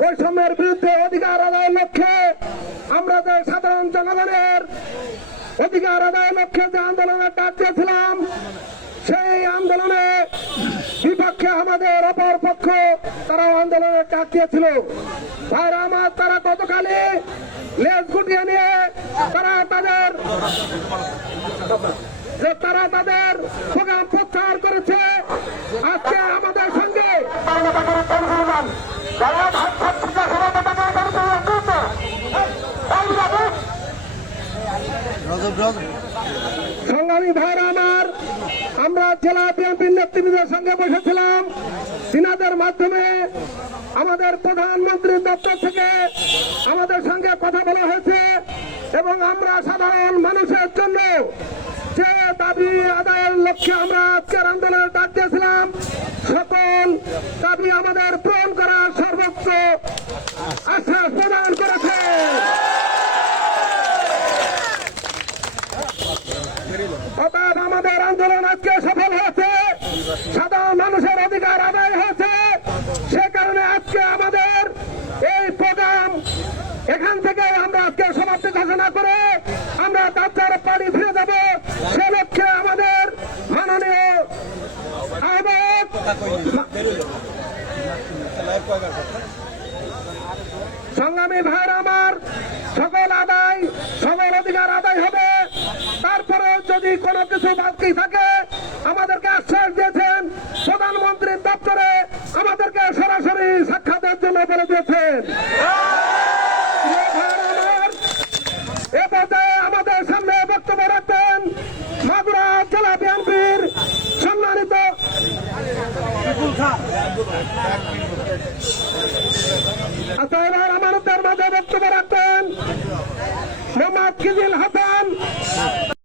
বৈষম্যের বিরুদ্ধে অধিকার আদায়ের লক্ষ্যে আমরা যে সাধারণ জনগণের অধিকার আদায়ের লক্ষ্যে যে আন্দোলনের ডাক দিয়েছিলাম, সেই আন্দোলনে বিপক্ষে আমাদের অপর পক্ষ তারাও আন্দোলনের ডাক দিয়েছিল। ভাইরা আমার, তারা গতকালই লেজ গুটিয়ে নিয়ে তারা তাদের প্রোগ্রাম প্রত্যাহার করেছে। আজকে আমাদের সঙ্গে সংগ্রামী ভাইরা আমার, আমরা জেলা বিএনপির নেতৃবৃন্দের সঙ্গে বসেছিলাম। সিনাদের মাধ্যমে আমাদের প্রধানমন্ত্রীর দপ্তর থেকে আমাদের সঙ্গে কথা বলা হয়েছে এবং আমরা সাধারণ মানুষের জন্য যে দাবি আদায়ের লক্ষ্যে আমরা আজকের আন্দোলনের ডাক দিয়েছিলাম, সকল দাবি আমাদের পূরণ করার সর্বোচ্চ আশ্বাস প্রদান করেছে। অতএব আমাদের আন্দোলন আজকে সফল হয়েছে, সাধারণ মানুষের অধিকার আদায় হয়েছে। সে কারণে আজকে আমাদের এই প্রোগ্রাম এখান থেকে আমরা আজকে সমাপ্তি ঘোষণা করে আমরা তার পানি ফিরে যাব। সে লক্ষ্যে আমাদের মাননীয় আহ্বায়ক সংগ্রামী ভাইরা আমার, সকল অধিকার আদায় হবে। তারপরে যদি কোনো কিছু বাকি থাকে, আমাদেরকে আশ্বাস দিয়েছেন প্রধানমন্ত্রীর দপ্তরে আমাদেরকে সরাসরি সাক্ষাতের জন্য বলে দিয়েছেন। এ পর্যায়ে আমাদের সামনে বক্তব্য রাখবেন মাগুরা জেলা বিএনপির সম্মানিত আমাদের মাঝে বক্তব্য রাখবেন মোহাম্মদ কিজিল হাসান।